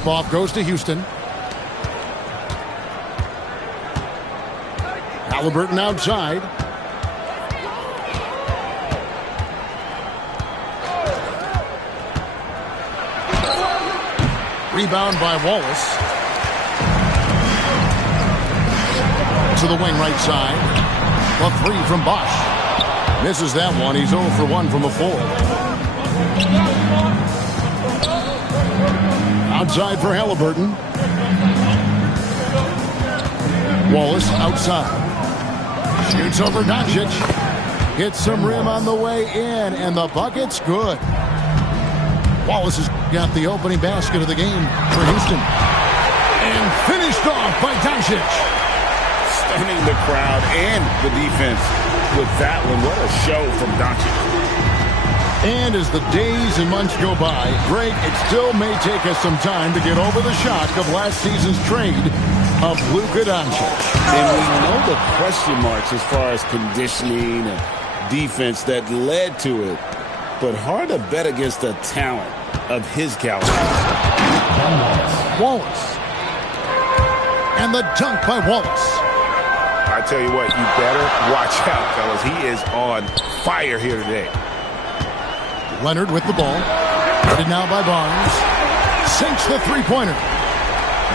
Tip-off goes to Houston. Halliburton outside. Rebound by Wallace. To the wing right side. A three from Bosch. Misses that one. He's 0 for 1 from the floor. Outside for Halliburton. Wallace outside. Shoots over Doncic. Hits some rim on the way in, and the bucket's good. Wallace has got the opening basket of the game for Houston. And finished off by Doncic. Stunning the crowd and the defense with that one. What a show from Doncic. And as the days and months go by, Greg, it still may take us some time to get over the shock of last season's trade of Luka Doncic. And we know the question marks as far as conditioning and defense that led to it. But hard to bet against the talent of his caliber. Wallace. And the dunk by Wallace. I tell you what, you better watch out, fellas. He is on fire here today. Leonard with the ball. Headed now by Barnes. Sinks the three-pointer.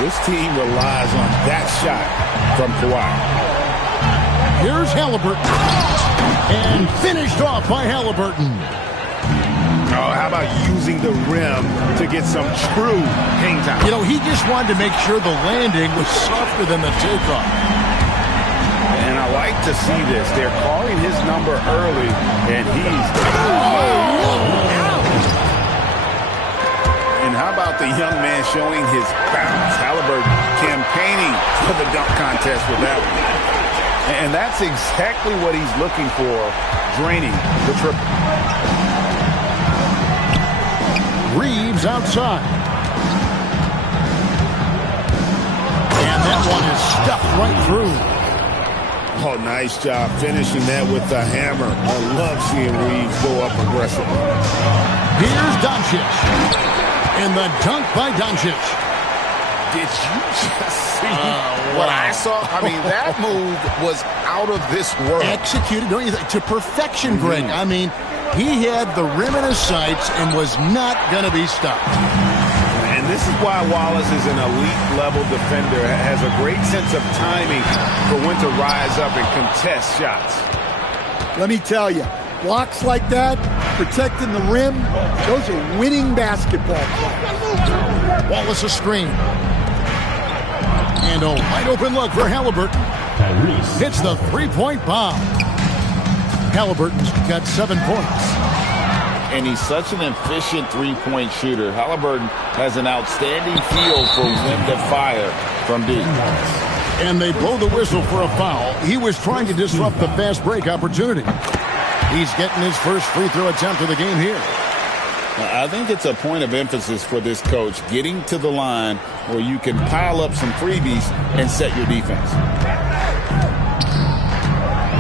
This team relies on that shot from Kawhi. Here's Halliburton. And finished off by Halliburton. Oh, how about using the rim to get some true hang time? You know, he just wanted to make sure the landing was softer than the takeoff. And I like to see this. They're calling his number early, and he's... And how about the young man showing his balance? Halliburton campaigning for the dunk contest with that one. And that's exactly what he's looking for, draining the triple. Reeves outside. And that one is stuffed right through. Oh, nice job finishing that with the hammer. I love seeing Reeves go up aggressively. Here's Doncic. And the dunk by Doncic. Did you just see what I saw? I mean, that move was out of this world. Executed, don't you think? To perfection, Greg. I mean, he had the rim in his sights and was not going to be stopped. And this is why Wallace is an elite-level defender. Has a great sense of timing for when to rise up and contest shots. Let me tell you, blocks like that, protecting the rim, those are winning basketball plays. Wallace a screen. And a wide-open look for Halliburton. Hits the three-point bomb. Halliburton's got 7 points. And he's such an efficient three-point shooter. Halliburton has an outstanding feel for when to fire from deep. And they blow the whistle for a foul. He was trying to disrupt the fast break opportunity. He's getting his first free throw attempt of the game here. I think it's a point of emphasis for this coach, getting to the line where you can pile up some freebies and set your defense.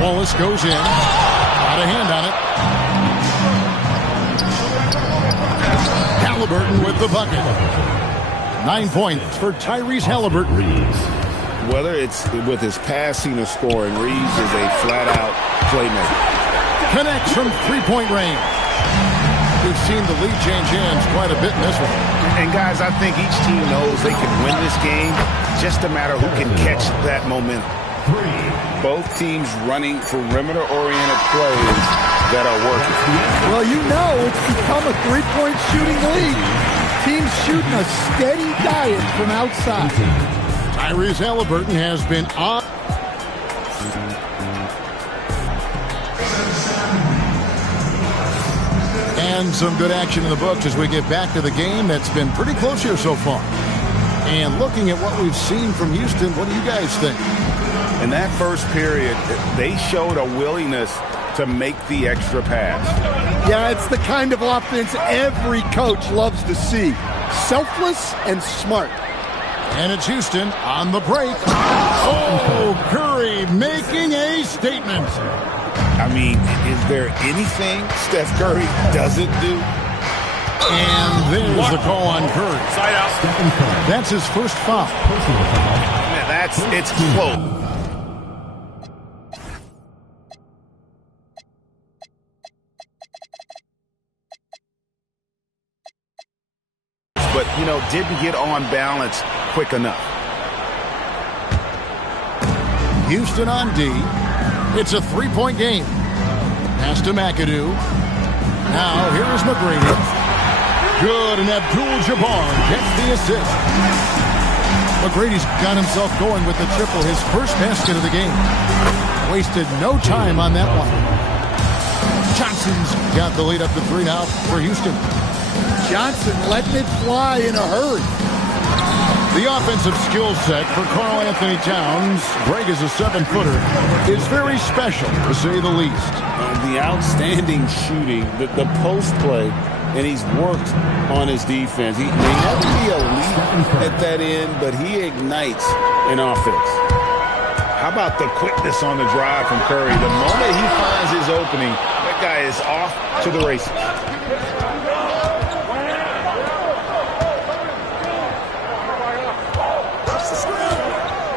Wallace goes in. Got a hand on it. Halliburton with the bucket. 9 points for Tyrese Halliburton. Whether it's with his passing or scoring, Reeves is a flat-out playmaker. Connects from three-point range. We've seen the lead change hands quite a bit in this one. And, guys, I think each team knows they can win this game. Just a matter who can catch that momentum. Both teams running perimeter-oriented plays that are working. Well, you know it's become a three-point shooting league. Teams shooting a steady diet from outside. Tyrese Halliburton has been on. And some good action in the books as we get back to the game that's been pretty close here so far. And looking at what we've seen from Houston, what do you guys think? In that first period, they showed a willingness to make the extra pass. Yeah, it's the kind of offense every coach loves to see. Selfless and smart. And it's Houston on the break. Oh, Curry making a statement. I mean, is there anything Steph Curry doesn't do? And there's the call on Curry. Side out. That's his first foul. Yeah, it's close. But, didn't get on balance quick enough. Houston on D. It's a three-point game. Pass to McAdoo. Now, here is McGrady. Good, and Abdul-Jabbar gets the assist. McGrady's got himself going with the triple, his first basket of the game. Wasted no time on that one. Johnson's got the lead up to 3 now for Houston. Johnson letting it fly in a hurry. The offensive skill set for Karl Anthony Towns, Greg is a 7-footer, is very special, to say the least. The outstanding shooting, the post play, and he's worked on his defense. He may never be elite at that end, but he ignites an offense. How about the quickness on the drive from Curry? The moment he finds his opening, that guy is off to the races.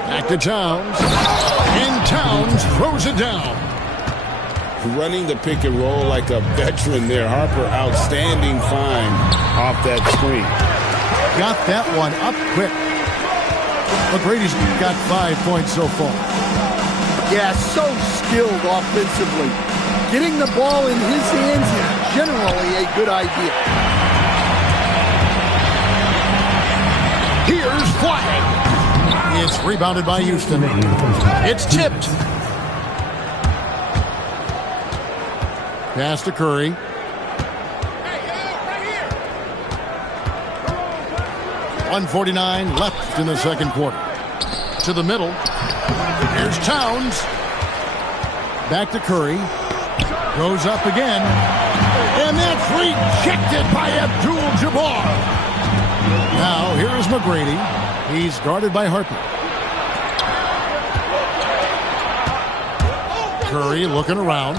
Back to Towns. And Towns throws it down. Running the pick and roll like a veteran there. Harper, outstanding find off that screen. Got that one up quick. McGrady's got 5 points so far. Yeah, so skilled offensively. Getting the ball in his hands is generally a good idea. Here's flag. It's rebounded by Houston. It's tipped. Pass to Curry. .149 left in the second quarter. To the middle. Here's Towns. Back to Curry. Goes up again. And that's rejected by Abdul-Jabbar. Now, here is McGrady. He's guarded by Harper. Curry looking around.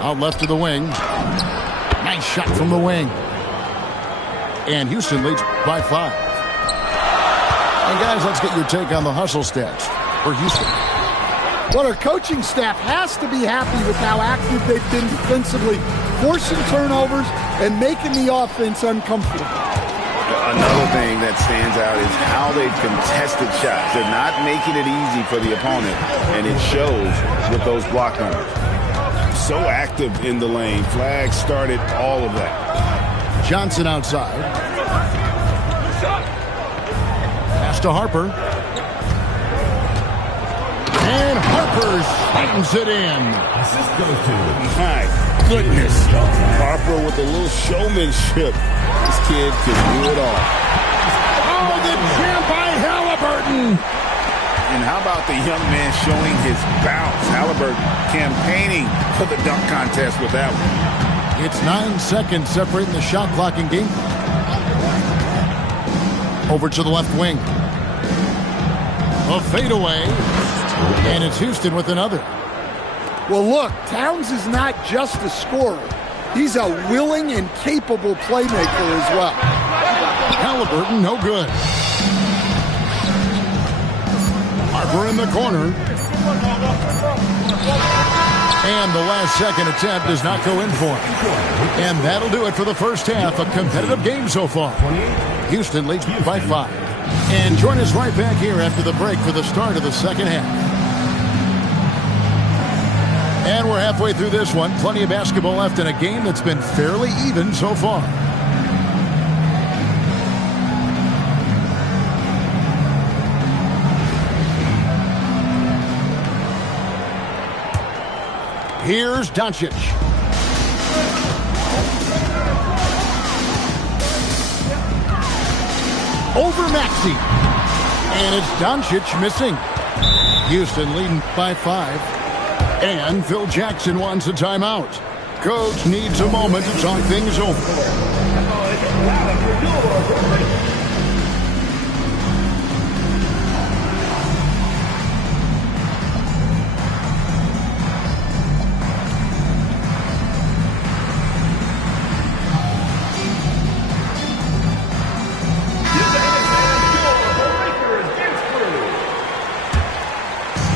Out left to the wing. Nice shot from the wing. And Houston leads by 5. And guys, let's get your take on the hustle stats for Houston. Well, our coaching staff has to be happy with how active they've been defensively, forcing turnovers and making the offense uncomfortable. Another thing that stands out is how they've contested shots. They're not making it easy for the opponent, and it shows with those block numbers. So active in the lane. Flag started all of that. Johnson outside. Pass to Harper. And Harper slams it in. My goodness. Harper with a little showmanship. This kid can do it all. Oh, the jam by Halliburton. And how about the young man showing his bounce? Halliburton campaigning for the dunk contest with that one. It's 9 seconds separating the shot clock and game clock. Over to the left wing. A fadeaway. And it's Houston with another. Well, look, Towns is not just a scorer. He's a willing and capable playmaker as well. Halliburton, no good. Harper in the corner. And the last second attempt does not go in for him. And that'll do it for the first half. A competitive game so far. Houston leads by 5. And join us right back here after the break for the start of the second half. And we're halfway through this one. Plenty of basketball left in a game that's been fairly even so far. Here's Doncic. Over Maxey. And it's Doncic missing. Houston leading by 5. And Phil Jackson wants a timeout. Coach needs a moment to talk things over.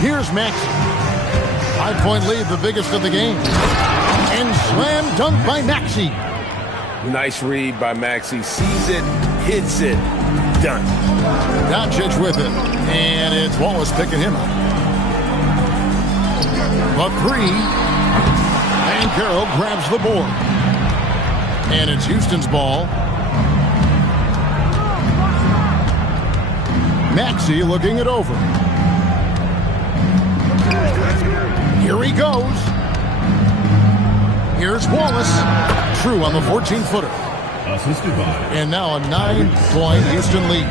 Here's Maxey. 5-point lead, the biggest of the game. And slam dunk by Maxey. Nice read by Maxey. Sees it, hits it, done. Doncic with it. And it's Wallace picking him up. A three. And Carroll grabs the board. And it's Houston's ball. Maxey looking it over. Here he goes. Here's Wallace. True on the 14-footer. And now a 9-point Houston lead.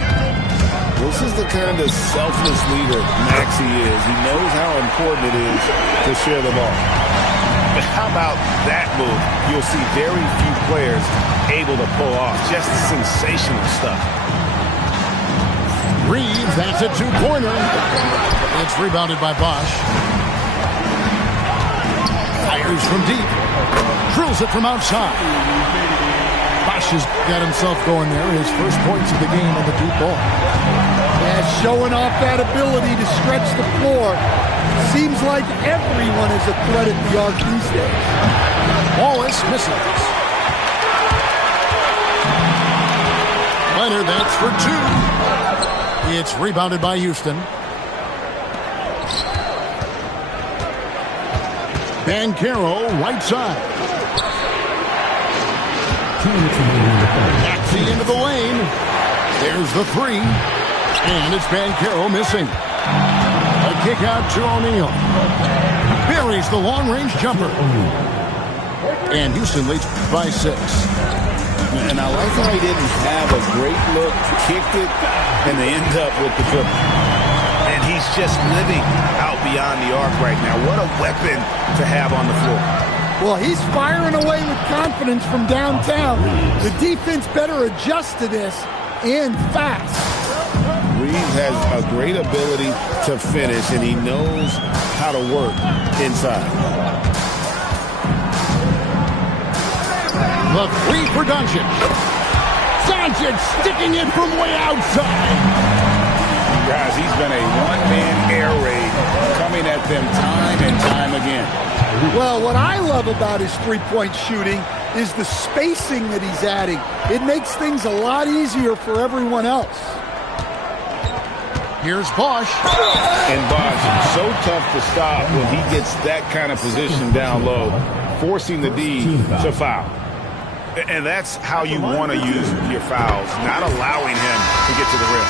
This is the kind of selfless leader Maxey is. He knows how important it is to share the ball. But how about that move? You'll see very few players able to pull off just sensational stuff. Reeves, that's a two-pointer. It's rebounded by Bosch. Fires from deep. Drills it from outside. Bosch has got himself going there. His first points of the game on the deep ball. Yeah, showing off that ability to stretch the floor. Seems like everyone is a threat at the arc these days. Wallace misses. Leonard, that's for two. It's rebounded by Houston. Banchero, right side. Maxey into the lane. There's the three. And it's Banchero missing. A kick out to O'Neal. Buries the long-range jumper. And Houston leads by 6. And I like how he didn't have a great look, kicked it, and they end up with the triple. And he's just living out beyond the arc right now. What a weapon to have on the floor. Well, he's firing away with confidence from downtown. The defense better adjust to this, and fast. Reeves has a great ability to finish, and he knows how to work inside. The three for Doncic. Doncic sticking it from way outside. Guys, he's been a one-man air raid coming at them time and time again. Well, what I love about his three-point shooting is the spacing that he's adding. It makes things a lot easier for everyone else. Here's Bosch. And Bosch, so tough to stop when he gets that kind of position down low, forcing the D to foul. And that's how you want to use your fouls, not allowing him to get to the rim.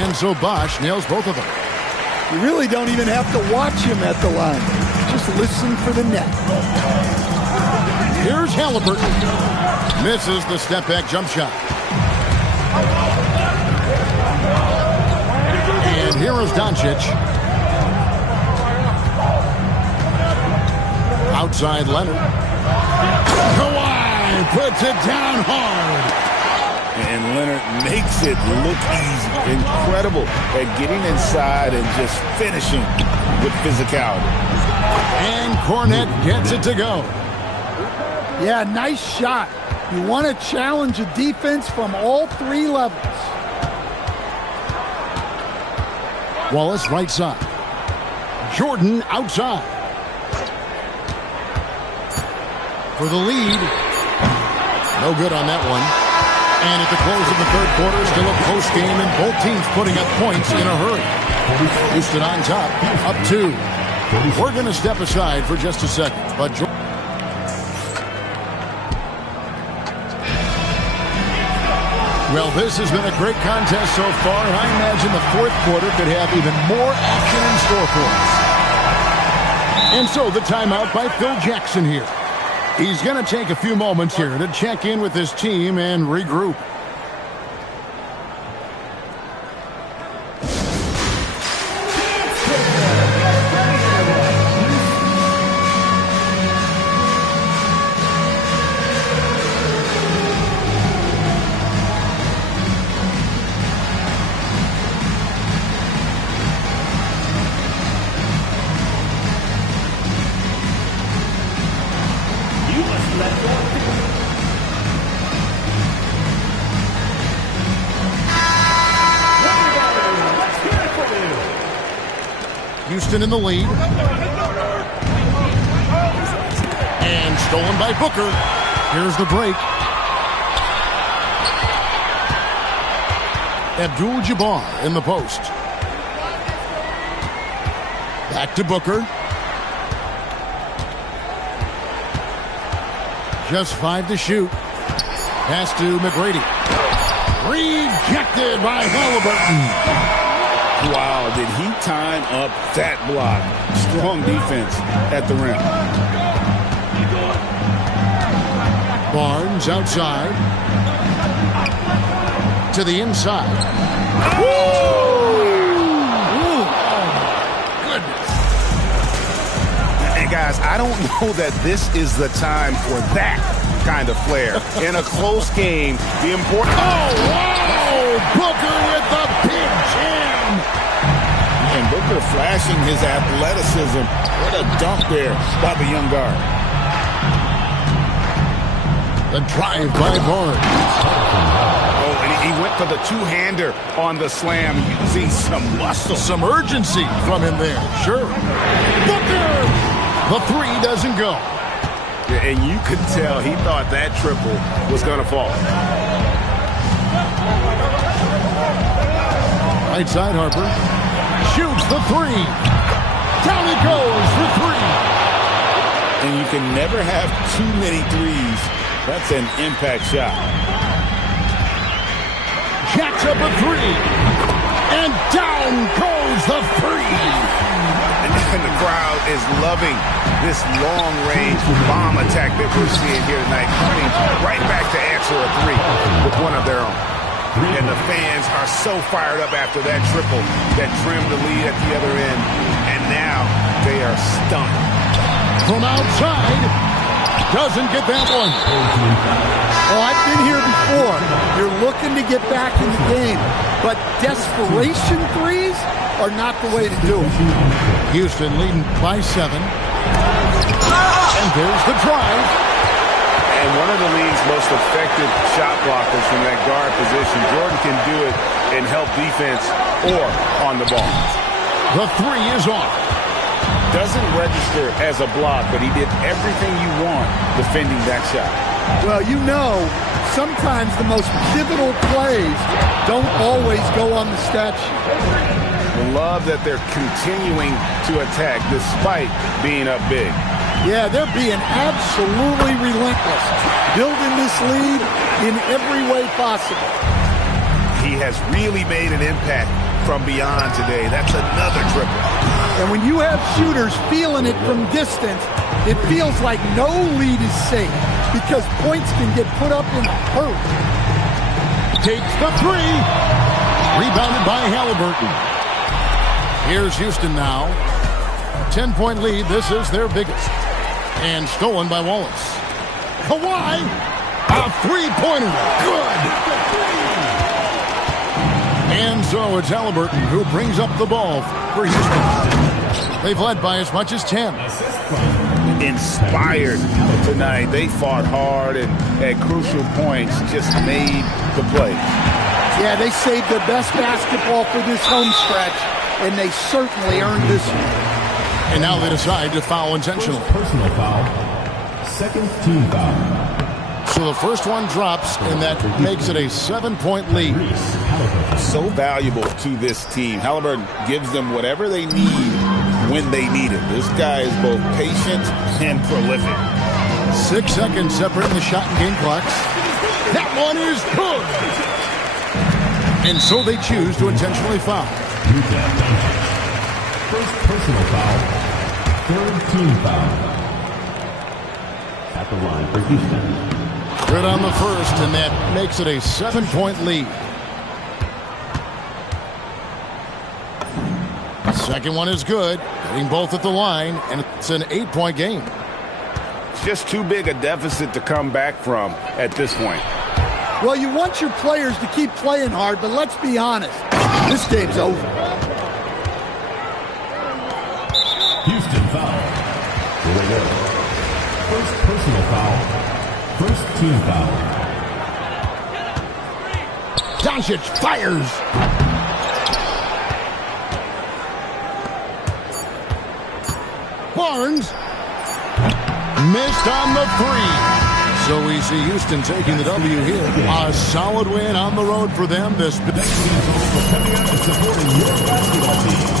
And so Bosch nails both of them. You really don't even have to watch him at the line. Just listen for the net. Here's Halliburton. Misses the step-back jump shot. And here is Doncic. Outside Leonard. Kawhi puts it down hard. And Leonard makes it look easy. Incredible at getting inside and just finishing with physicality. And Cornette gets it to go. Yeah, nice shot. You want to challenge a defense from all three levels. Wallace right side. Jordan outside. For the lead. No good on that one. And at the close of the third quarter, still a close game, and both teams putting up points in a hurry. Houston on top, up 2. We're going to step aside for just a second. But well, this has been a great contest so far, and I imagine the fourth quarter could have even more action in store for us. And so the timeout by Phil Jackson here. He's going to take a few moments here to check in with his team and regroup. Houston in the lead. And stolen by Booker. Here's the break. Abdul-Jabbar in the post. Back to Booker. Just 5 to shoot. Pass to McGrady. Rejected by Halliburton. Wow, did he time up that block? Strong defense at the rim. Barnes outside. To the inside. Woo! Ooh. Oh, goodness. And guys, I don't know that this is the time for that kind of flair. In a close game, the important... Oh, wow! Booker with the big jam! And Booker flashing his athleticism. What a dunk there by the young guard. The drive by Barnes. Oh, and he went for the two-hander on the slam, using some muscle. Some urgency from him there, sure. Booker! The three doesn't go. Yeah, and you could tell he thought that triple was going to fall. Right side, Harper. Shoots the three. Down it goes for three. And you can never have too many threes. That's an impact shot. Jacks up a three. And down goes the three. And the crowd is loving this long-range bomb attack that we're seeing here tonight, coming right back to answer a three with one of their own. And the fans are so fired up after that triple that trimmed the lead at the other end. And now they are stunned. From outside, doesn't get that one. Oh, I've been here before. You're looking to get back in the game, but desperation threes are not the way to do it. Houston leading by 7. And there's the drive. And one of the league's most effective shot blockers from that guard position. Jordan can do it and help defense or on the ball. The three is off. Doesn't register as a block, but he did everything you want defending that shot. Well, you know, sometimes the most pivotal plays don't always go on the stat sheet. Love that they're continuing to attack despite being up big. Yeah, they're being absolutely relentless, building this lead in every way possible. He has really made an impact from beyond today. That's another triple. And when you have shooters feeling it from distance, it feels like no lead is safe because points can get put up in a hurry. Takes the three. Rebounded by Halliburton. Here's Houston now. 10-point lead. This is their biggest. And stolen by Wallace. Kawhi. A three-pointer. Good. And so it's Halliburton who brings up the ball for Houston. They've led by as much as 10. Inspired tonight. They fought hard and at crucial points just made the play. Yeah, they saved their best basketball for this home stretch, and they certainly earned this one. And now they decide to foul intentionally. Personal foul. Second team foul. So the first one drops, and that makes it a 7-point lead. So valuable to this team. Halliburton gives them whatever they need when they need it. This guy is both patient and prolific. 6 seconds separating the shot and game clocks. That one is good. And so they choose to intentionally foul. First personal foul. Third team foul. At the line for Houston. Good on the first, and that makes it a 7-point lead. Second one is good, getting both at the line, and it's an 8-point game. It's just too big a deficit to come back from at this point. Well, you want your players to keep playing hard, but let's be honest. This game's over. Houston foul. Here we go. First personal foul. First team foul. Doncic fires. Barnes. Missed on the three. So we see Houston taking the W here. A solid win on the road for them. This supporting your basketball team.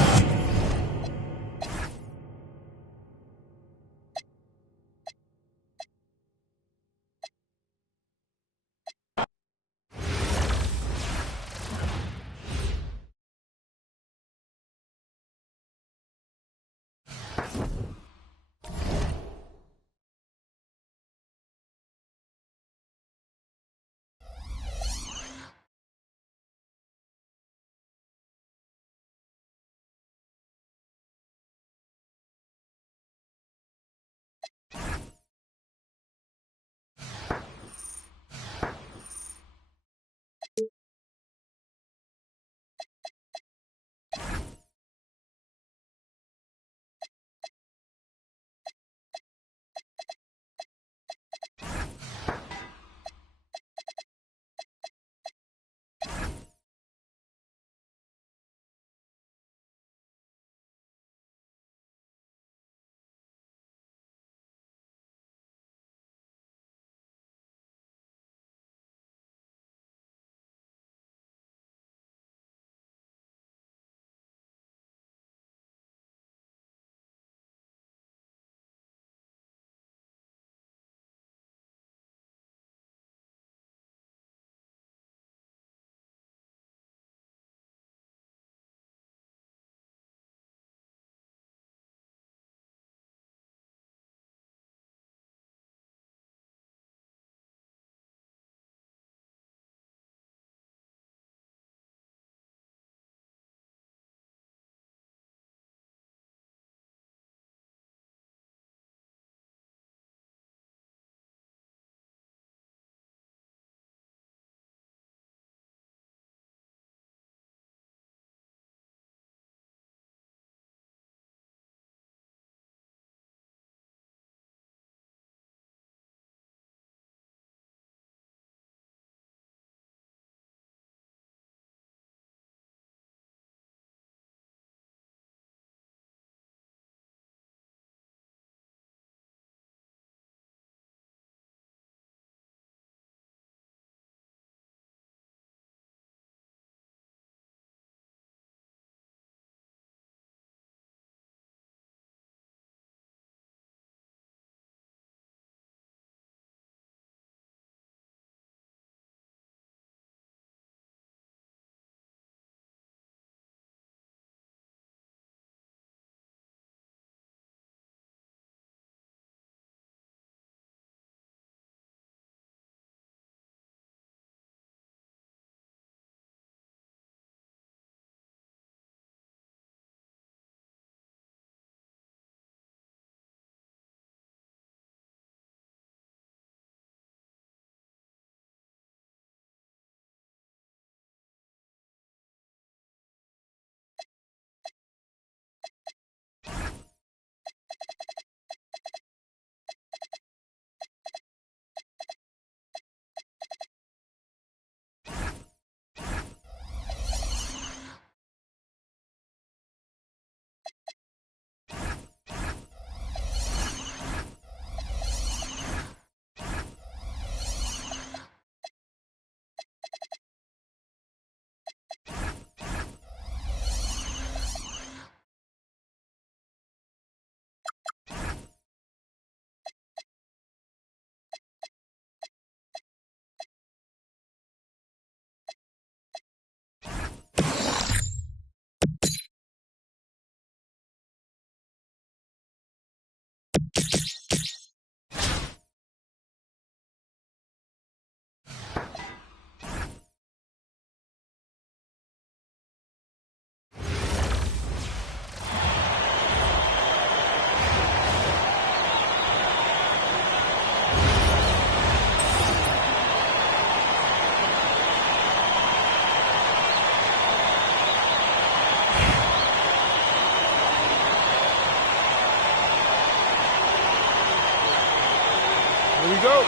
Here we go.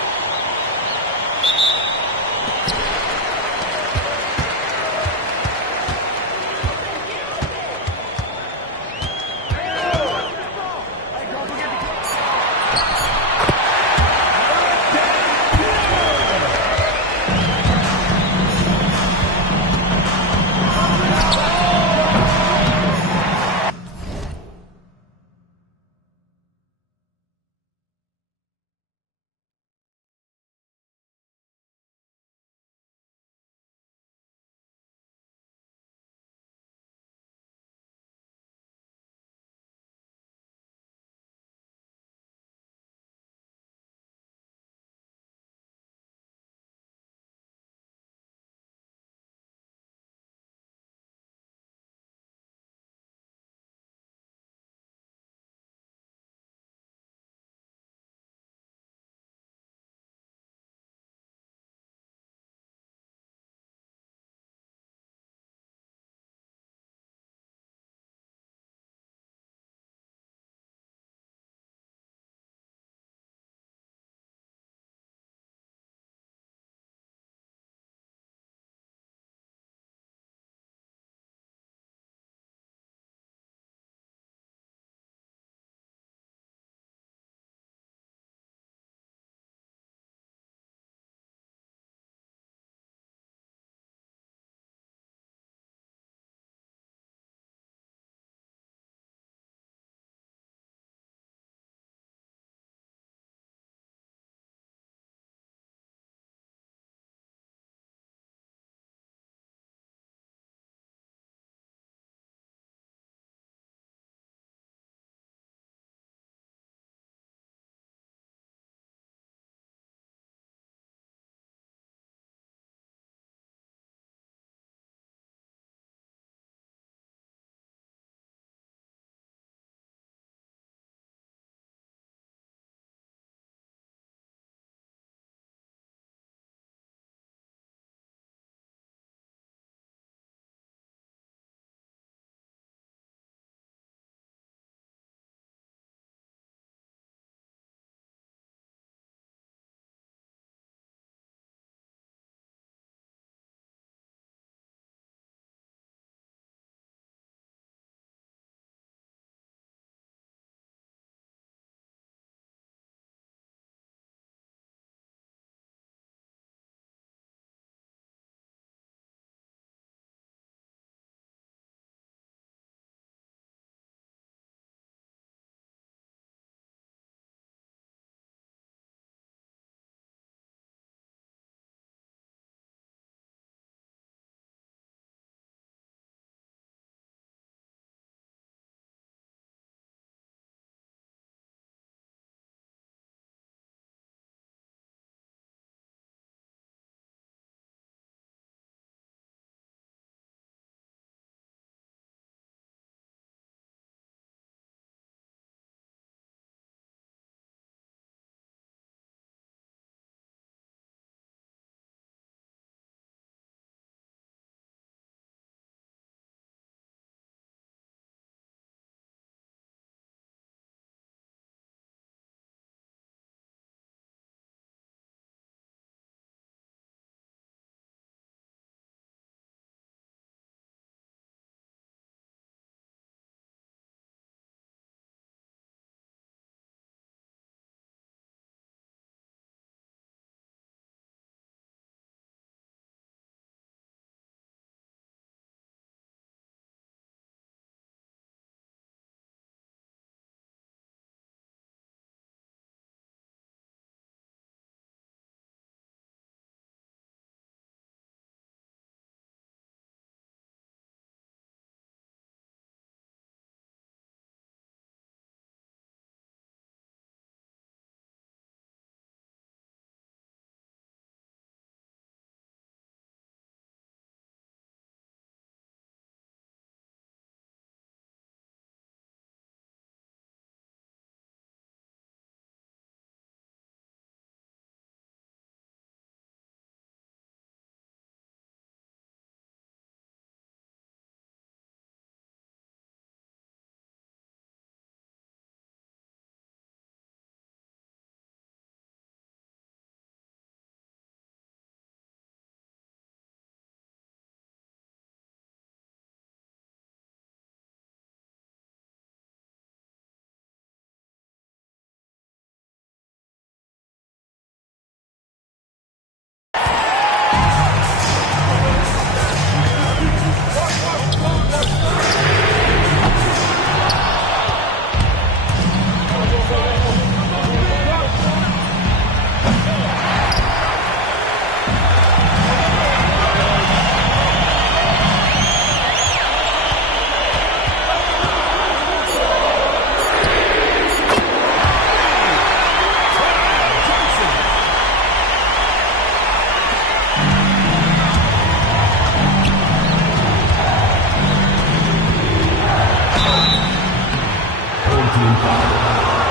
team foul.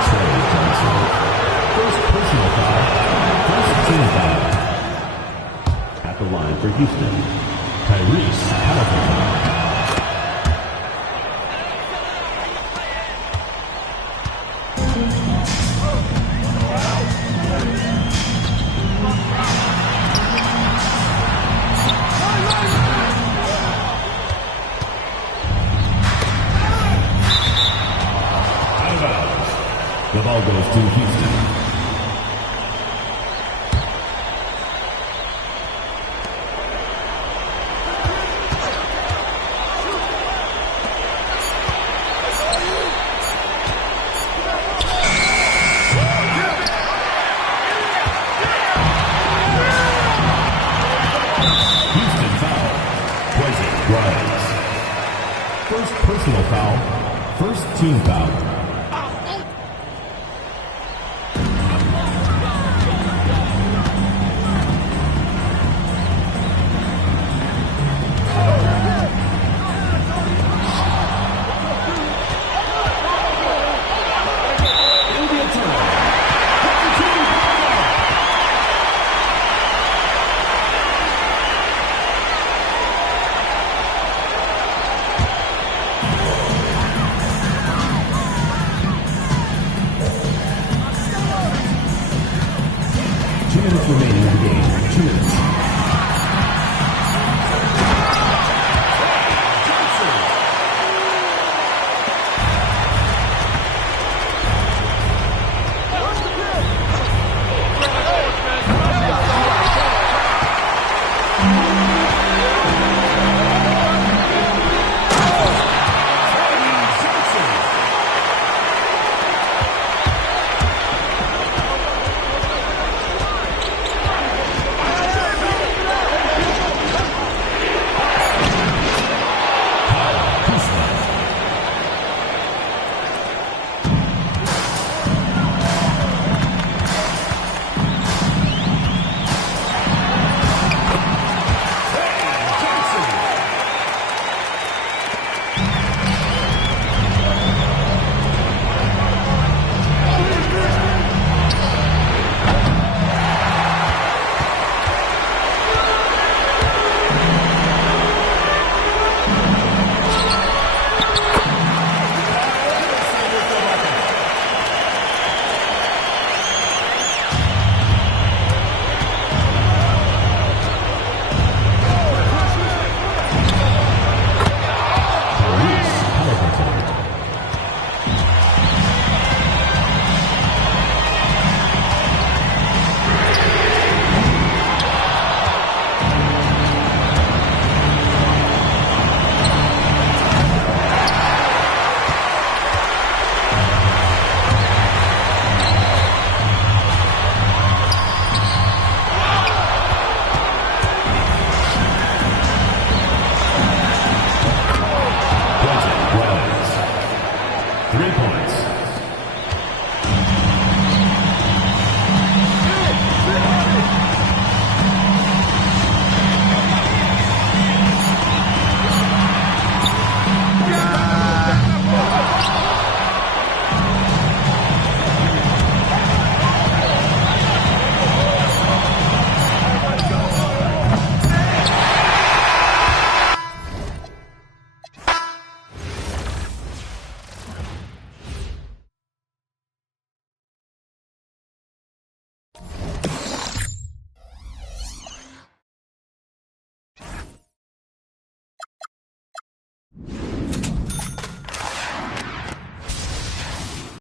Trey Johnson. First personal foul. First team foul. At the line for Houston, Tyrese Halliburton. The ball goes to Houston. Houston foul. Quentin Grimes. First personal foul. First team foul.